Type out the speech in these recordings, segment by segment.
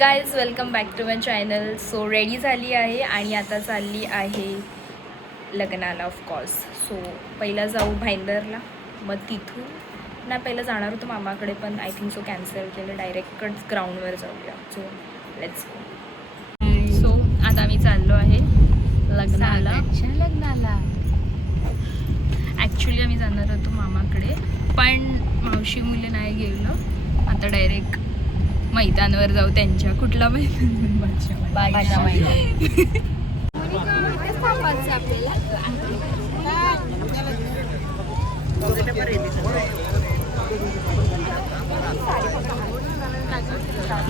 Guys welcome back to my channel. So ready झाली आहे आणि आता चालली आहे लग्नाला ऑफकोर्स. सो पहिला जाऊ भाईंदरला, मग तिथून ना पहिलं जाणार होतं मामाकडे, पण आय थिंक सो कॅन्सल केलं. डायरेक्टच ग्राउंडवर जाऊया. So let's go. सो आता आम्ही चाललो आहे लग्नाला. ॲक्च्युली आम्ही जाणार होतो मामाकडे, पण मावशी मुले नाही गेलो. आता डायरेक्ट मैदानावर जाऊ त्यांच्या. कुठला मैदान?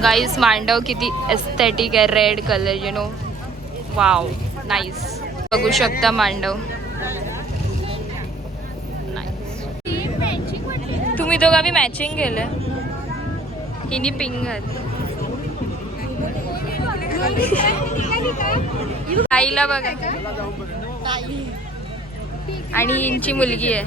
गाईस मांडव किती एस्थेटिक आहे, red colour, you know, wow, nice. बघू शकता मांडव. तुम्ही दोघांनी मॅचिंग केलं. हिनी पिंक घातली. आईला बघा, आणि हिंची मुलगी आहे.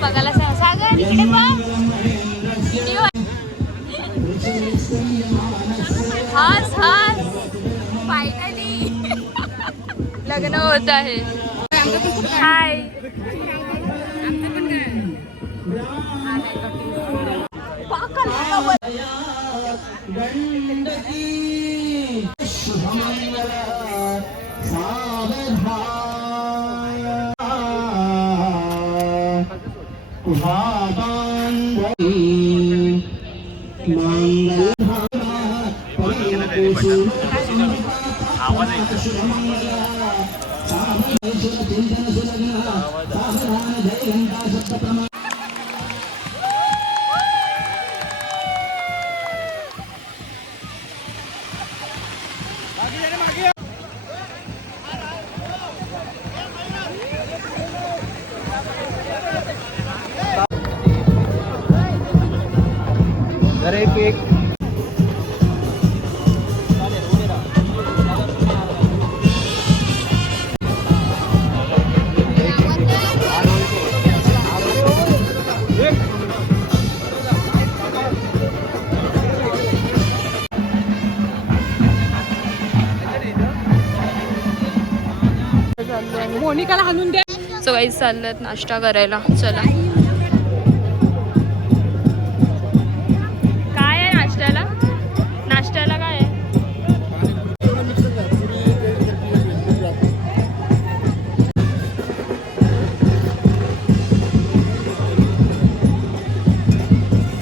बघायला सागर इकडे हास हास. फायनली लग्न होत आहे. हाय. एक मोनिकाला हाणून द्या. सो गाईस चाललेत नाश्ता करायला. चला. काय आहे नाश्त्याला? नाश्त्याला काय आहे?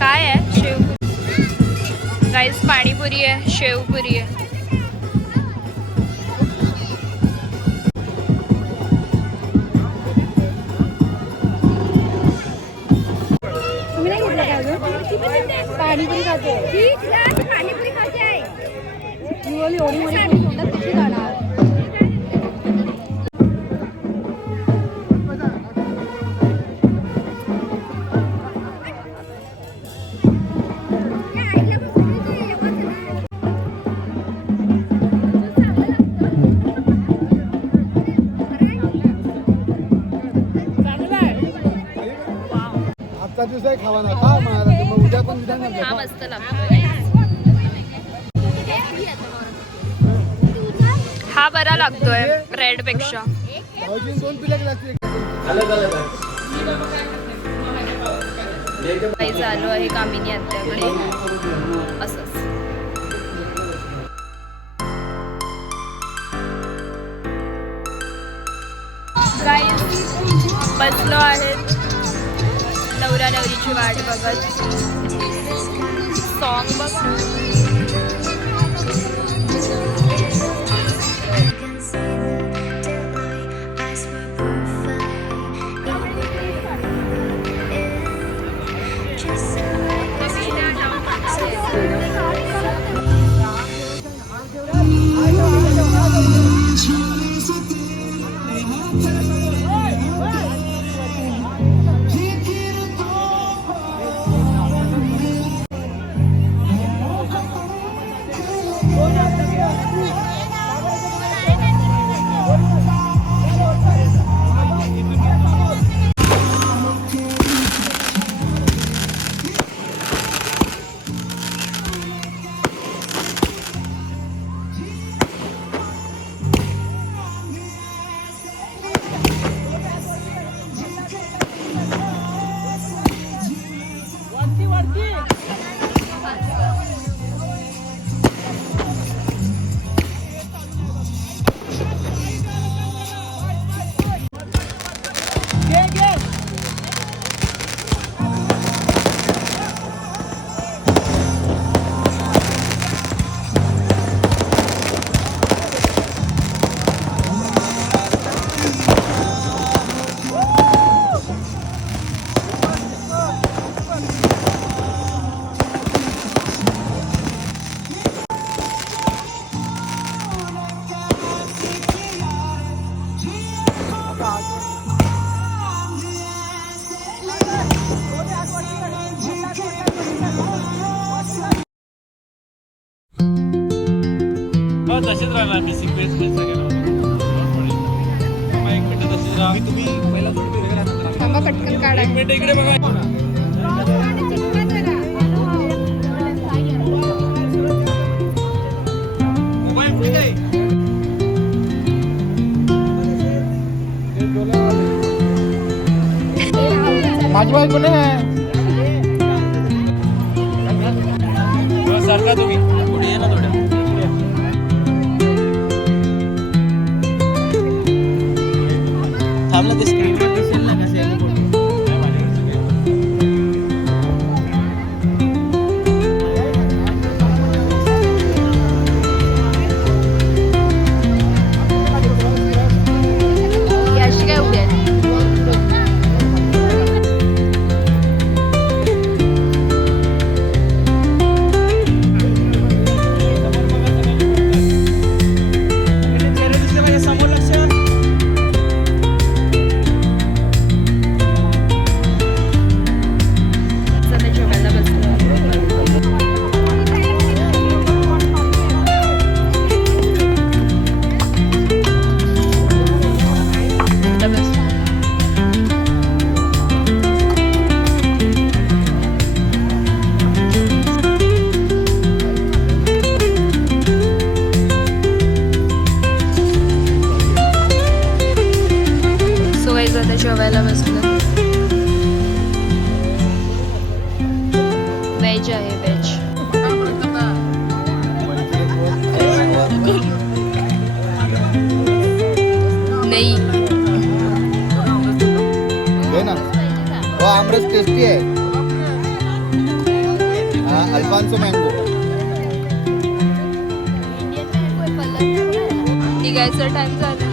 काय आहे? शेवपुरी. गाईस पाणीपुरी आहे, शेवपुरी आहे. पाणीपुरी खाते. पाणीपुरी खाते आहे. एवढी मोठी तोंडात कशी जाणार? आजचा दिवस आहे खावा ना खा. मग उद्या पण विधान मस्त लागतो. हा बरा लागतोय रेड पेक्षा. भाऊजीने 2 पिले लागते. काही आलो आहे कामिनी आत्याकडे असंच. गाईज बसलो आहेत नवरा नवरीची वाट बघत. सॉन्ग बघा. तसेच राहणार मी सिक्वेन्स एक मिनिट तसेच राहा. तुम्ही पहिला थांबा पटकन काढा. एक मिनिट इकडे बघा. माझी बाई कोणी आहे? सारखा तुम्ही पुढे ये ना थोड्या. थांबलं ते स्क्रीनवर दिसेल ना कसं आहे. अशी काय उभी आहे. जेवायला बसलं. व्हेज आहे व्हेज. नाही ना वो आमरस टेस्टी है. हाँ अल्फांसो मैंगो. निघायचा टाइम झाला.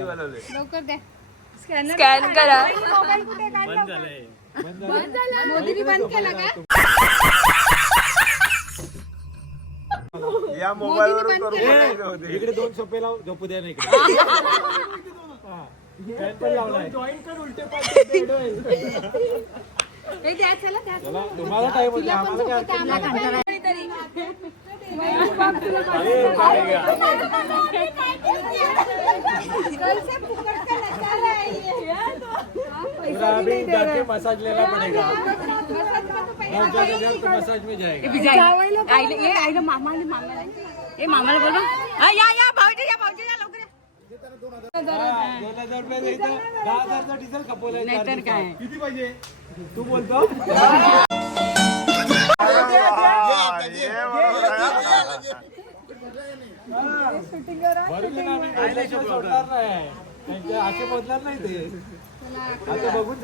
लवकर द्या. स्कॅन करा. मोबाईल कुठे काढला? बंद झाला. मोदींनी बंद केला का? या मोदींनी बंद केला. इकडे 2 सोपे लाव झोपू द्या ना इकडे. फॅन पण लावलाय. हे द्या, चला द्या. चला, तुम्हाला टाइम होता आम्हाला काय हरकत नाही. कैसे फुकट का नशा है? पूरा अभी जाके मसाज लेना पड़ेगा. मसाज का तो पहले तो मसाज में जाएगा. आईला मामाला मामाला बोलवा. या भाऊजी या लवकर या. 2000 रुपये द्यायचं. 10,000चा डिझेल खपवलाय. नाहीतर काय किती पाहिजे तू बोलतो. सोडणार नाही त्यांचे आशे बदलणार नाही ते. आता बघून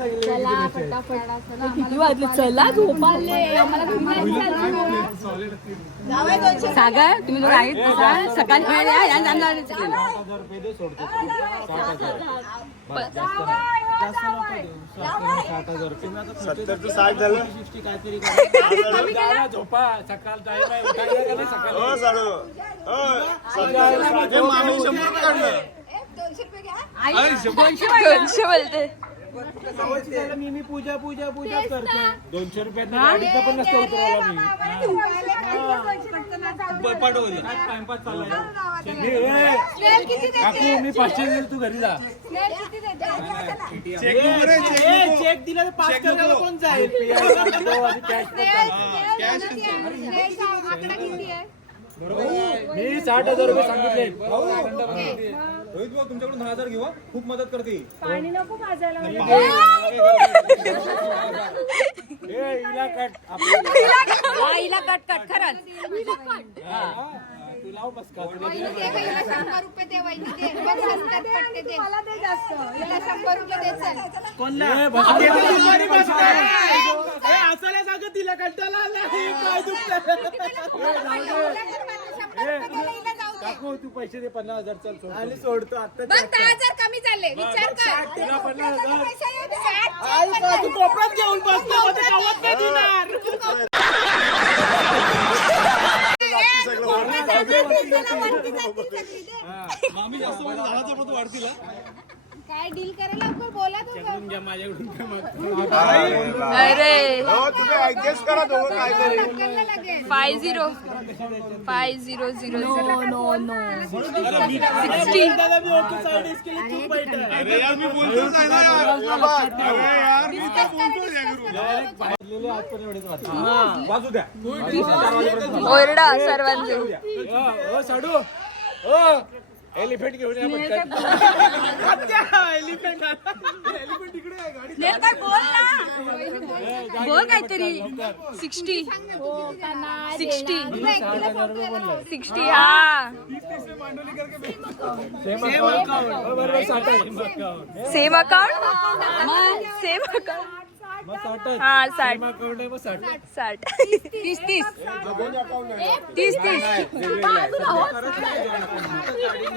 किती वाजले? चला झोपाले. सागर तुम्ही लोक आहेत सकाळी 60,000 रुपये दे सोडतो. 60,000 70 60 झालं. काहीतरी झोपा सकाळ टाइम आहे उठायला का नाही सकाळी. हो साडू हो मामी 100 रुपये काढलं. 200 बोलते. मी पूजा करतो. 200 रुपयात गाडीचा पण नसतं उतरवला मी. टाइमपास चाललाय. काकू मी 500 देईल तू घरी जा. चेक दिला तर 5 करायला कोण जाईल. मी 60,000 रुपये सांगितले. रोहित भाऊ तुमच्याकडून 10,000 घेऊ. खूप मदत करते. पाणी नको पाजायला. आईला कट खरंच. तू लाव बस का. 100 रुपये दे वहिनी दे. बस हसतात पटते दे. मला दे जास्त. हिला 100 रुपये दे चल. असल्या सांगत तिला कंटाळा आला. काय काकू तू पैसे दे 50,000 चल आणि सोडतो आता. बघ 10,000 कमी झाले. विचार कर. 50,000 तू कोपऱ्यात घेऊन बसतो मध्ये गावात नाही देणार. मामी जास्त 10,000 रुपये वाढतील. काय डील करायला लवकर बोला तुम्ही. घ्या माझ्याकडून अरे हो तुम्ही ऍडजस्ट करा दोघं काहीतरी. लागेल 50 5000. नो 60. अरे यार मी बोलतोच आहे ना यार. अरे यार मी तर बोलतोच आहे. आज पण एवढेच वाजू द्या. ओरडा सर्वांचे. ओ साडू ओ एलिफंट घेऊन या पटकन. एलिफंट इकडे आहे गाडी. काय बोल ना. बोल काहीतरी. 60 हा. Same account. मग 60 हा 60. अकाउंट आहे मग 60. 60 30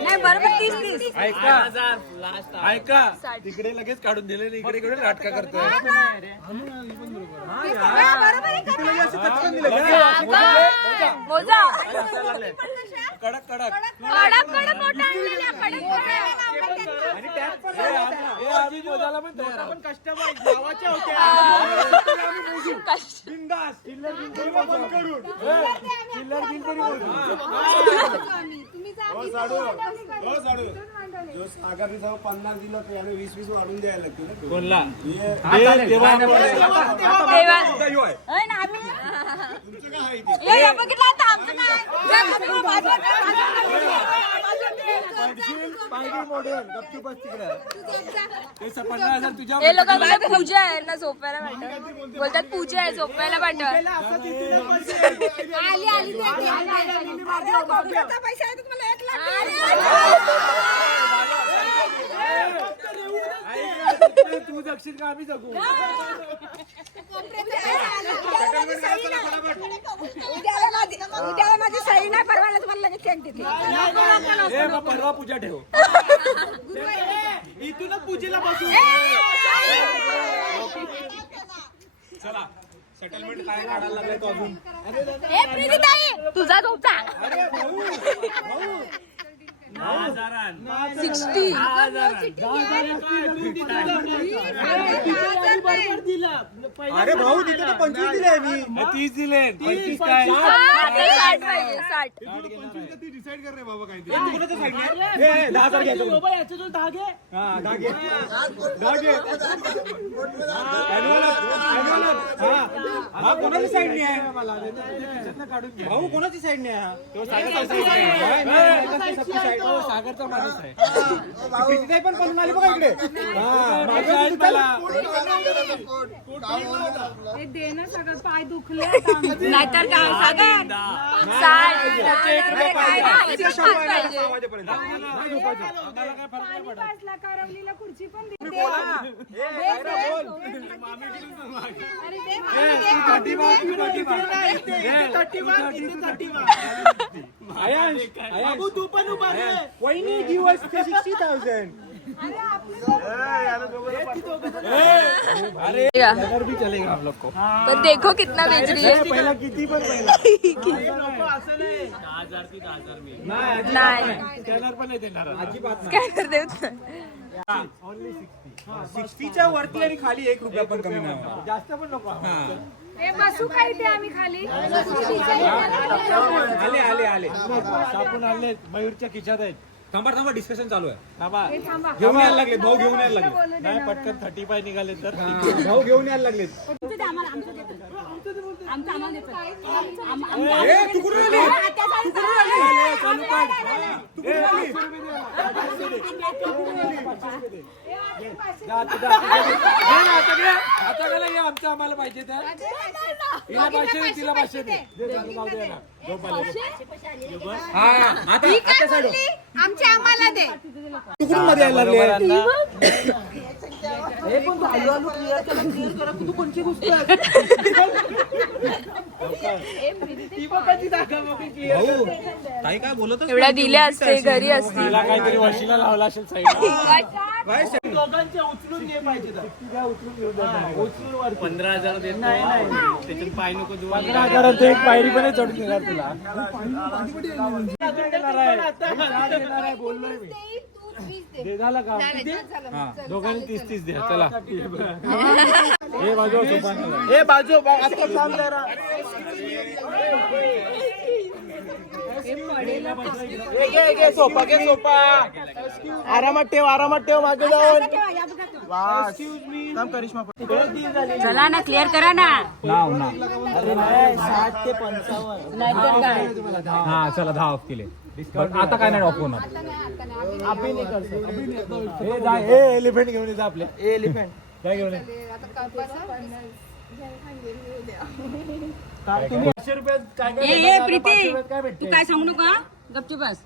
नाही बरोबर 30 ऐका तिकडे लगेच काढून दिले इकडे इकडे नाटका करतोय. मोजा कडक कडक मोठा आणि टॅक्स पण आम्ही मोजायला पण तयार आहोत. कस्टमर गावाचे होते. बिनधास्त. चिल्लर बिल तरी बंद करून. चिल्लर बिल तरी हो साडू हो साडू जो सागरने जाऊ 50 दिलं तर याने 20 वाढून द्यायला लागतील. बोलला तुमचं काय आहे इथे? मॉडेल गपचूप बस तिकडे. ते 50,000 तुझ्या हे लोकांना पूजा आहे ना झोपायला पाठव. बोलतात पूजा आहे झोपायला पाठव. पैसे आहे तुम्हाला 1 लाख. तू जगशील का आम्ही जगू. उद्याला माझी सही नाही परवाला तुम्हाला लगेच चेक देते. परवा पूजा ठेव. इथूनच पूजेला बसू. चला सेटलमेंट काय काढायला लागलाय तो अजून. ए प्रीतीताई तुझा झोपचा 60 अरे भाऊ तिथे तर 25 दिले मी. 30 दिले. 25 काय? 60 पाहिजे 60 डिसाइड कर रे बाबा काय ते. 10,000 घ्यायचं. हा 10 घे. 10 घे. हा कोणाची साईड नाही आहे भाऊ, कोणाची साईड नाही आहे. सागरचा माणूस आहे. प्रीतीताई पण पळून आली बघा इकडे. हा माझ्या आहेत मला. पाय दुखले नाहीतर काय सागर 60 पाहिजे करवलीला खुर्ची पण बाबू तू पण उभा रे. वहिनी गिव अस 60,000. अरे अगर भी चलेगा हम लोग को. पर देखो कितना बेच रही है पहिला किती पण पहिला. नाही स्कॅनर पण नाही देणार अजिबात. स्कॅनर देत 60च्या वरती आणि खाली 1 रुपया पण कमी नाही. जास्त पण नको. बसू काय ते आम्ही खाली आले आले आले सापून आले. मयूरच्या खिशात आहेत. थांबा थांबा डिस्कशन चालू आहे. थांबा. थांबा घेऊन यायला लागले भाऊ, घेऊन यायला लागले. नाही पटकन 35 निघाले तर भाऊ घेऊन यायला लागले. तू कुठून आली? चालू कर. तू कुठून आली? आता गेला या आमच्या आम्हाला पाहिजे तर तिला 500 तिला 500 दे. हा आता साईड हो. आमच्या आम्हाला दे. तू कुठून मध्ये यायला लागले? भाऊ ताई काय बोलत एवढ्या दिल्या असते घरी असते तिला काहीतरी वशीला लावला असेल साईड. दोघांचे उचलून घे पाहिजे तर. उचलून घेऊ द्या. उचलून वर 15,000 देत नाही. त्याच्यात पाय नको देऊ. 15,000 एक पायरी पण चढून देणार तुला. बोललोय मी. दे झालं का? दोघांनी 30-30 द्या. चला हे बाजू सोपा. हे बाजू आता काम करा. सोपा घे सोपा. आरामात ठेव, आरामात ठेव. मागे जाऊन करिश्मा चला ना क्लिअर करा ना नाव ना. अरे नाही 60 ते 55. हा चला 10 ऑफ केले. आता काय नाही ऑफ होणार. आपण नाही कर सकत. हे जा. हे एलिफंट घेऊन जा आपल्या. एलिफंट काय घेऊन ये? तुम्ही 500 रुपयात काय काय प्रीती तू काय सांगू नका गपची बस.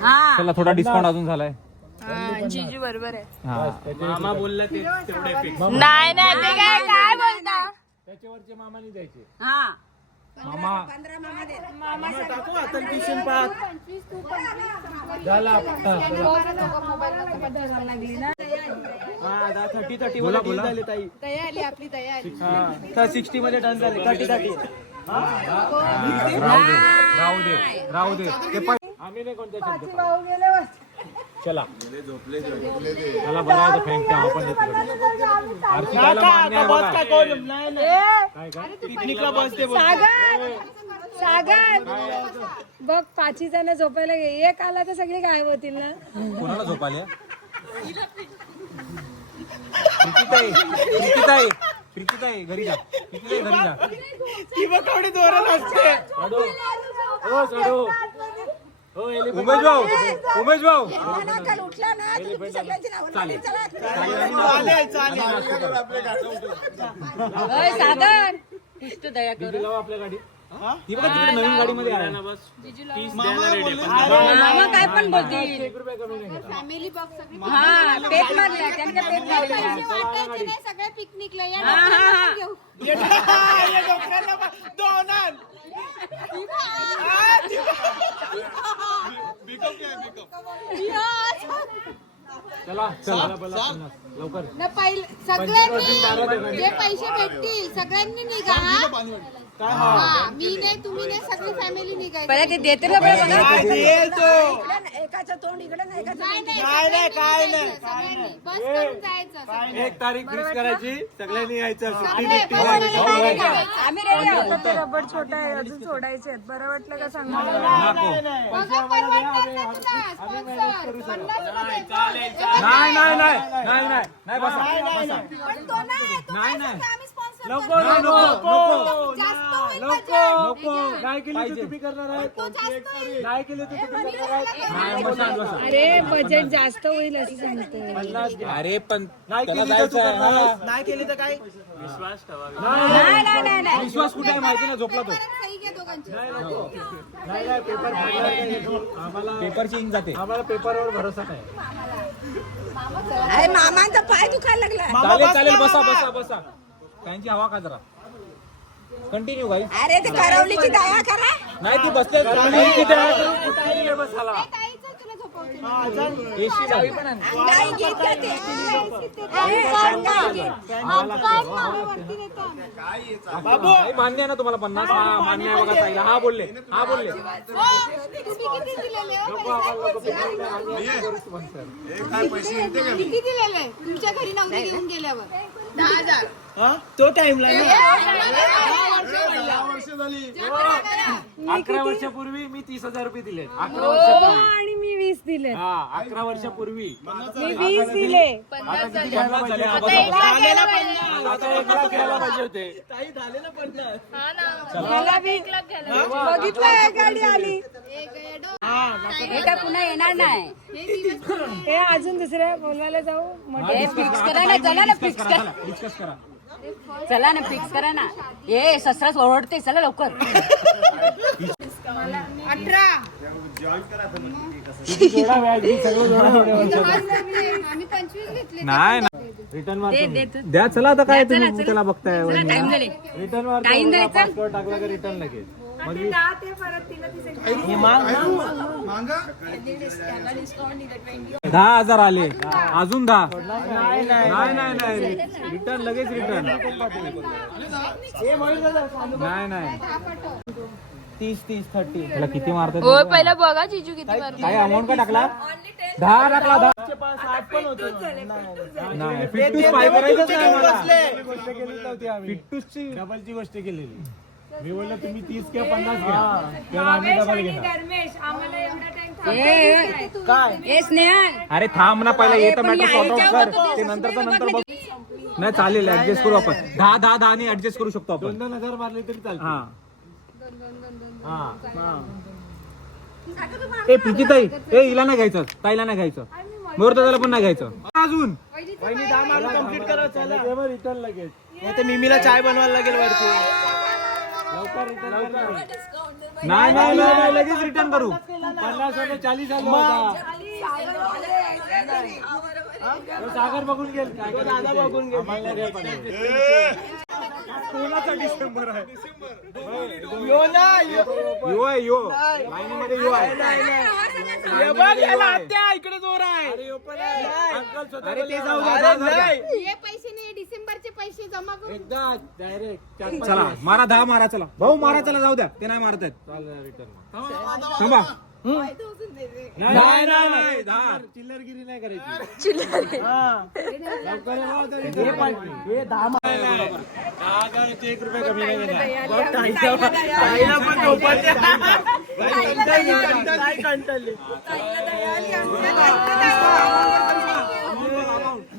हा चला थोडा डिस्काउंट अजून झालाय. जीजू बरोबर आहे. मामा बोलला ते तेवढे फिक्स. नाही नाही ते काय बोलता त्याच्यावरचे मामानी द्यायचे. हा मामा टाकू आता ट्युशन पास झाला. हा 30 बोला बोला. तयारी आपली तयारी. 60 मध्ये डन झाले. 30 राहू दे ते पण आम्ही नाही कोणत्या शब्द. चला चला बरं आहे फ्रेंड. आपण पिकनिकला बसते. सागर बघ 5 जण झोपायला गे. एक आला तर सगळे गायब होतील ना. कोणाला झोप आली? प्रीतीताई घरी जा. ती बघ केवढी जोरात असते. उमेश भाऊ उठला ना सागर दया करू आपल्या गाडी ती बघा तिकडे नवीन गाडीमध्ये आहे. मामा काय पण बोलतील. 1 रुपया कमी नाही घेत. फॅमिली बॉक्स सगळी हा पेट मारल्या त्यांच्या पेट मारल्या. पैसे वाटायचे नाही सगळ्या पिकनिकला या हा, हा, हा. घेऊ. चला चला लवकर. न सगळ्यांनी जे पैसे भेटतील सगळ्यांनी निघा हा. मी नाही तुम्ही नाही सगळी फॅमिली निघायची. पहिला ते देते ना बघा. एकाचं तोंड इकडे नाही काय नाही सगळ्यांनी बस करून जायचं. 1 तारीख फिक्स करायची, सगळ्यांनी यायचं. सगळे बस आम्ही रेडी आहोत. रबर छोटा आहे, अजून सोडायचे आहेत. बरं वाटलं का सांगा. बघा परवडणार नाही तुला स्पॉन्सर 50 मध्ये. नाही नाही नाही नाही नाही नाही बसा बसा. पण तो नाही तो नाही, काय नाही. सांगतो, आम्ही स्पॉन्सर नको नको जास्त होईल नको बजेट. नाही केली तर तुम्ही करणार आहे. तो जास्त होईल. नाही केली तर तुम्ही करणार आहे. नाही बसा बसा. अरे बजेट जास्त होईल असं सांगते. अरे पण नाही केली तर तू करणार. नाही केली तर काय नाही नाही नाही नाही. विश्वास कुठे आहे माहिती ना, झोपला तो. परत सही घ्या दोघांची. नाही नाही पेपर आम्हाला पेपरची इंक जाते. आम्हाला पेपरवर भरोसा नाही. अरे मामांचा पाय दुखायला लागला. चालेल चालेल बसा बसा बसा. त्यांची हवा खा जरा. कंटिन्यू गाई. अरे ते करवलीची दया करा. नाही ती बसले बसाला ताईचं तुला झोपवते. एसी लावी. नाही घेत का ते. वरती देतो आम्ही. ताई, मान्य आहे ना तुम्हाला 50? हा मान्य आहे बघा ताईला. हा बोलले हा बोलले. हो, तुम्ही किती दिलेले हो? किती दिलेले तुमच्या घरी नवरी घेऊन गेल्यावर? 10,000. तो टाइमला 11 वर्षापूर्वी मी 30,000 रुपये दिले. 11 वर्षापूर्वी. आणि मी 20 दिले. हा 11 वर्षापूर्वी. मी 20 दिले. आता किती जन्मात झाले? हा, बसा. आता 1 लाख घ्यायला पाहिजे होते. मला बघितलं आहे गाडी आली. हे काय पुन्हा येणार नाही. हे अजून दुसऱ्या बोलवायला जाऊ. हे फिक्स करा ना. चला ना फिक्स करा. डिस्कस करा. चला ना फिक्स करा ना. हे ससराच ओरडते. चला लवकर. 18. किती जोडा व्याज घे, सगळं जोडा आम्ही 25 घेतले. नाही नाही रिटर्न मार दे, तुम्ही. दे. द्या चला आता काय चला, तुम्ही चला. त्याला बघताय. चला टाइम झाले. रिटर्न मार. टाइम द्यायचा. पासवर्ड टाकला का रिटर्न लगेच. मग वीस- 10,000 आले. अजून 10. नाही नाही नाही रिटर्न लगेच रिटर्न. नाही नाही 30 30 त्याला किती मारतात? हो पहिला बघा जिजू किती मारतो. काय अमाऊंट का टाकला? 10 टाकला. 10 8 पण होते. नाही फिट्टूस पाय करायचंच नाही मला. गोष्ट केली नव्हती आम्ही. फिट्टूसची डबलची गोष्ट केलेली. मी बोललो तुम्ही 30 किंवा 50 घ्या. तेव्हा आम्ही डबल घेणार. ए स्नेहल. अरे थांब ना पहिला येतं मॅटर सॉर्ट आउट कर. ते नंतरचं नंतर बघ. नाही चालेल ऍडजस्ट करू आपण. 10 ने ऍडजस्ट करू शकतो आपण. 2,000 मारले तरी चालतं. हा ए प्रीती ताई ए हिला नाही घ्यायचं. ताईला नाही घ्यायचं. मोर दादाला पण नाही घ्यायचं. अजून पहिली 10 मारून कंप्लीट करा. चला रिटर्न लगेच. नाही तर मिमीला चाय बनवायला लागेल वरती. लवकर रिटर्न. नाही नाही नाही लगेच रिटर्न करू. 50 आणि 40 आले होता. सागर बघून गेल. दादा बघून घे. कोणाचा डिसेंबर आहे? यो ना यो आहे यो. लाईनीमध्ये यो आहे. इकडे जोर आहे. अरे ते जाऊ द्या. हे पैसे नाही डिसेंबरचे पैसे जमा करू. एकदा डायरेक्ट चला मारा. 10 मारा. चला भाऊ मारा. चला जाऊ द्या. ते नाही मारत आहेत. थांबा. नाही नाही 10 चिल्लरगिरी नाही करायची. लवकर ये भाऊ तरी. 10,000चे 1 रुपया कमी नाही देणार. ताईला पण झोपायचे. ताई कंटाळली.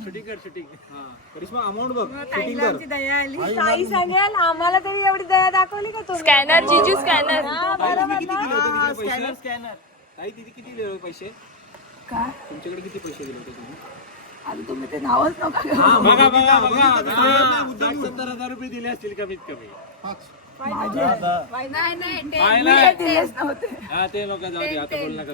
शूटिंग कर शूटिंग. करिश्मा अमाऊंट बघ. शूटिंग कर. दया आली. ताई सांगेल आम्हाला तरी एवढी दया दाखवली का तुम्ही? स्कॅनर जिजू स्कॅनर. ताई तुम्ही किती दिले होते तिकडे पैसे? स्कॅनर ताई तिथे किती दिले होते पैसे? काय तुमच्याकडे किती पैसे दिले होते तुम्ही? आता तुम्ही ते नावच नका. बघा बघा बघा 60-70,000 रुपये दिले असतील कमीत कमी. ते लोक जाऊ दे आता बोल नका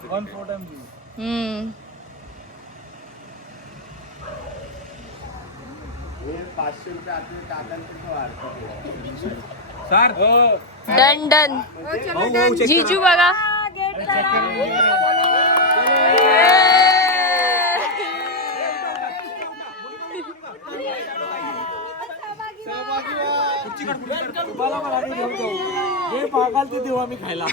सर हो डन डन जीजू बघा हे मागाल ते देऊ आम्ही खायला.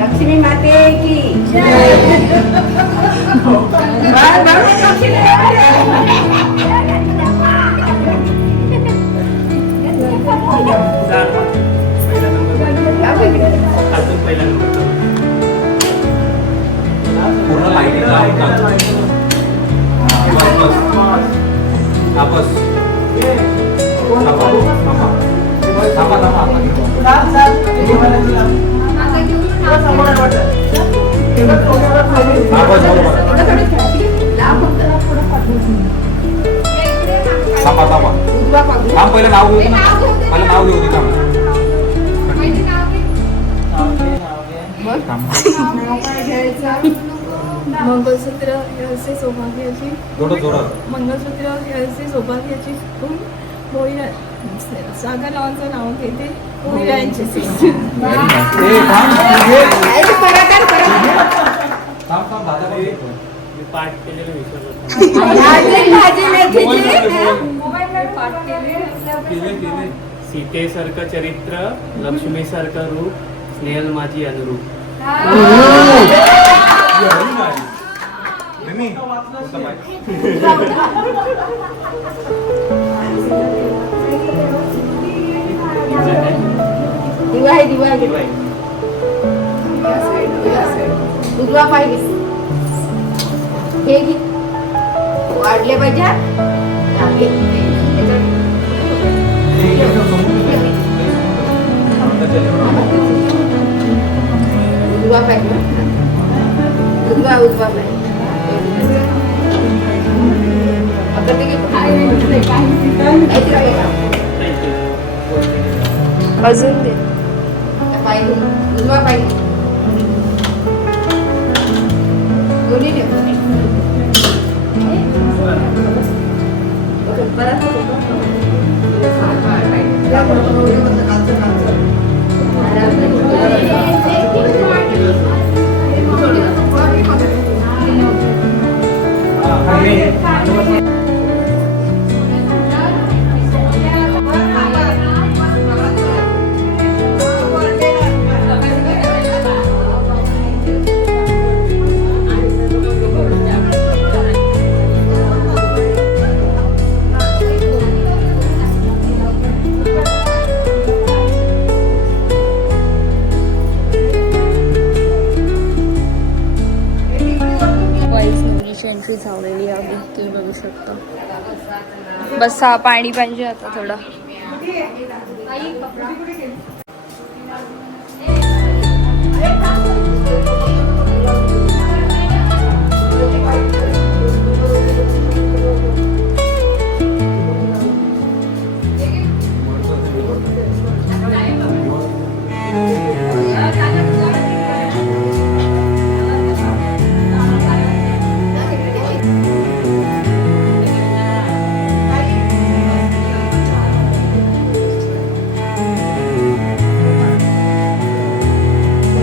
लक्ष्मी माते की पूर्ण लाईटिंग वापस पहिलं नाव घेऊ पहिलं नाव घेऊ दे मंगळसूत्र असे सौभाग्याची मंगळसूत्र असे सौभाग्याची होळी सागर नावाचं नाव घेते होळी यांची पाठ केलेलं विसरलो. सीतेसारखं चरित्र, लक्ष्मीसारखं रूप, स्नेहल माझी अनुरूप. दिवा आहे दिवा उजवा पाहिजे हे घे वाढले पाहिजे उजवा पाहिजे उजवा उजवा पाहिजे अजून दे पाहिजे उजवा पाहिजे दोन्ही दे एंट्री झालेली आहे तुम्ही बघू शकता. बस हा पाणी पाहिजे आता थोडा.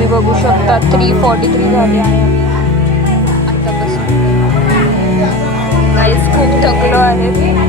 बघू शकता 3:43 झाले आहे. आम्ही आतापासून खूप थकलो आहे.